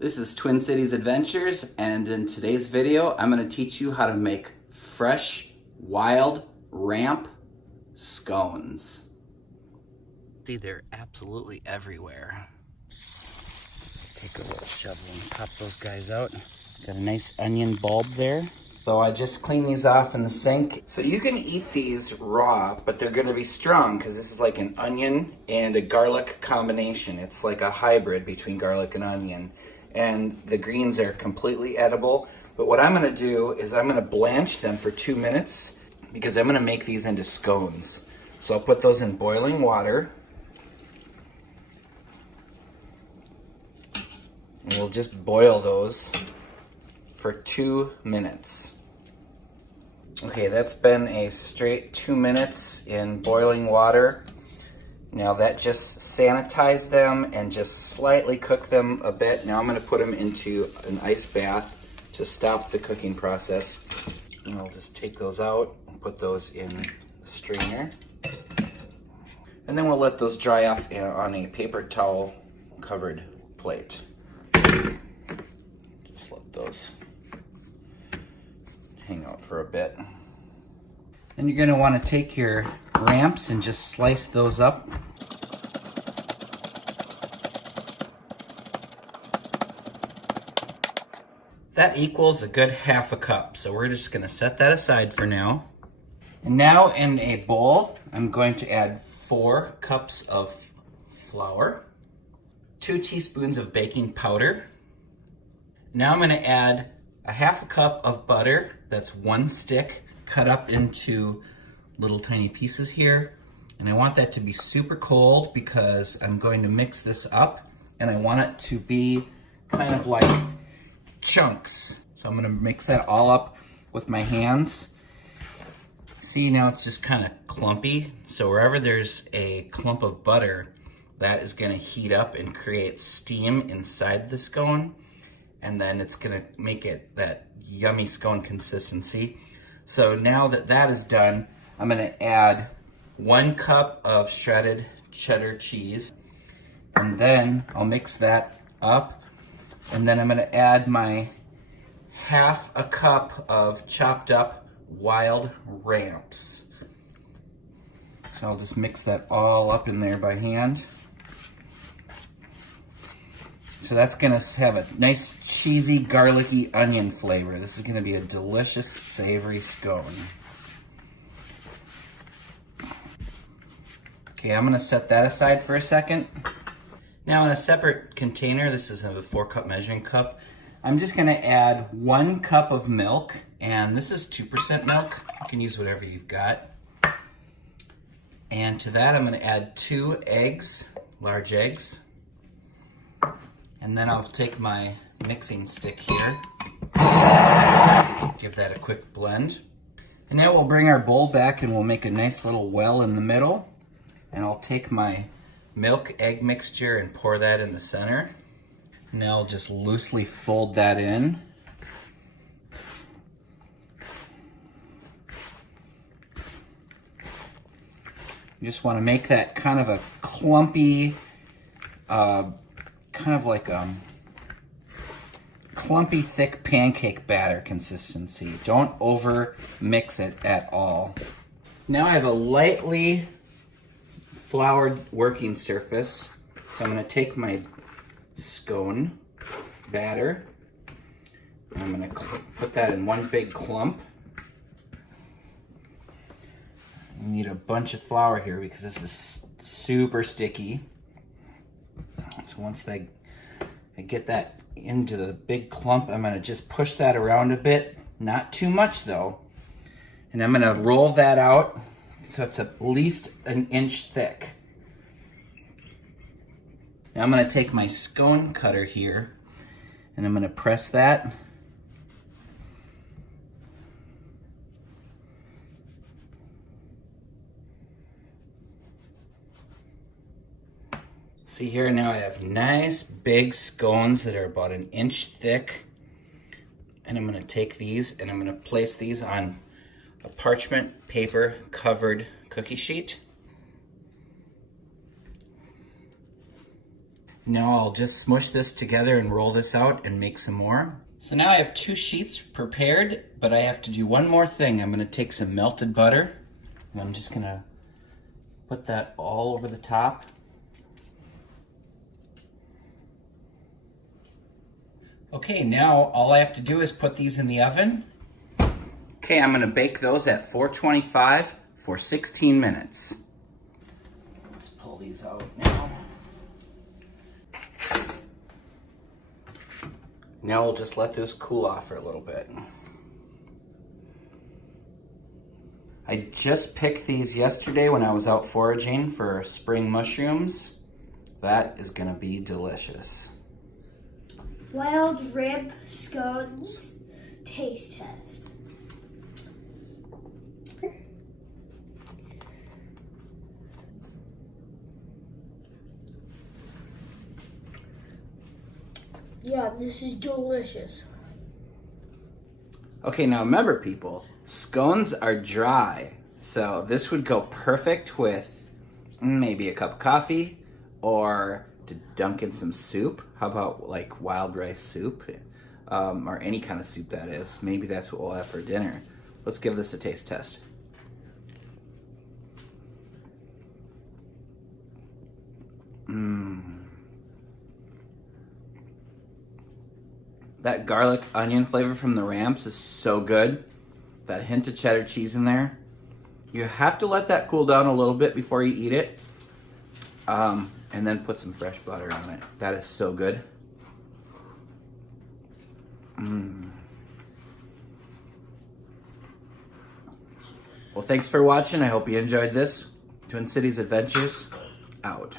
This is Twin Cities Adventures, and in today's video, I'm going to teach you how to make fresh, wild ramp scones. See, they're absolutely everywhere. Take a little shovel and pop those guys out. Got a nice onion bulb there. So I just clean these off in the sink. So you can eat these raw, but they're gonna be strong because this is like an onion and a garlic combination. It's like a hybrid between garlic and onion. And the greens are completely edible. But what I'm gonna do is I'm gonna blanch them for 2 minutes because I'm gonna make these into scones. So I'll put those in boiling water. And we'll just boil those for 2 minutes. Okay, that's been a straight 2 minutes in boiling water. Now that just sanitized them and just slightly cooked them a bit. Now I'm gonna put them into an ice bath to stop the cooking process. And I'll just take those out and put those in the strainer. And then we'll let those dry off on a paper towel covered plate. Just let those hang out for a bit. Then you're going to want to take your ramps and just slice those up. That equals a good ½ a cup, so we're just going to set that aside for now. And now in a bowl, I'm going to add 4 cups of flour, 2 teaspoons of baking powder. Now I'm going to add a ½ a cup of butter. That's 1 stick cut up into little tiny pieces here. And I want that to be super cold because I'm going to mix this up and I want it to be kind of like chunks. So I'm going to mix that all up with my hands. See, now it's just kind of clumpy. So wherever there's a clump of butter, that is going to heat up and create steam inside the scone. And then it's gonna make it that yummy scone consistency. So now that that is done, I'm gonna add 1 cup of shredded cheddar cheese. And then I'll mix that up. And then I'm gonna add my ½ a cup of chopped up wild ramps. So I'll just mix that all up in there by hand. So that's gonna have a nice cheesy, garlicky onion flavor. This is gonna be a delicious, savory scone. Okay, I'm gonna set that aside for a second. Now in a separate container, this is a 4-cup measuring cup, I'm just gonna add 1 cup of milk, and this is 2% milk. You can use whatever you've got. And to that, I'm gonna add 2 eggs, large eggs. And then I'll take my mixing stick here, give that a quick blend. And now we'll bring our bowl back and we'll make a nice little well in the middle. And I'll take my milk egg mixture and pour that in the center. Now I'll just loosely fold that in. You just want to make that kind of a clumpy, kind of like clumpy, thick pancake batter consistency. Don't over mix it at all. Now I have a lightly floured working surface. So I'm gonna take my scone batter and I'm gonna put that in one big clump. You need a bunch of flour here because this is super sticky. So once I get that into the big clump, I'm gonna just push that around a bit, not too much though. And I'm gonna roll that out so it's at least 1 inch thick. Now I'm gonna take my scone cutter here and I'm gonna press that. See here, now I have nice big scones that are about 1 inch thick. And I'm gonna take these and I'm gonna place these on a parchment paper covered cookie sheet. Now I'll just smush this together and roll this out and make some more. So now I have 2 sheets prepared, but I have to do one more thing. I'm gonna take some melted butter and I'm just gonna put that all over the top. Okay, now all I have to do is put these in the oven. Okay, I'm gonna bake those at 425 for 16 minutes. Let's pull these out now. Now we'll just let this cool off for a little bit. I just picked these yesterday when I was out foraging for spring mushrooms. That is gonna be delicious. Wild Ramp Scones taste test. Yeah, this is delicious. Okay, now remember people, scones are dry, so this would go perfect with maybe a cup of coffee or to dunk in some soup. How about like wild rice soup? Or any kind of soup that is. Maybe that's what we'll have for dinner. Let's give this a taste test. That garlic onion flavor from the ramps is so good. That hint of cheddar cheese in there. You have to let that cool down a little bit before you eat it. And then put some fresh butter on it. That is so good. Well, thanks for watching. I hope you enjoyed this. Twin Cities Adventures, out.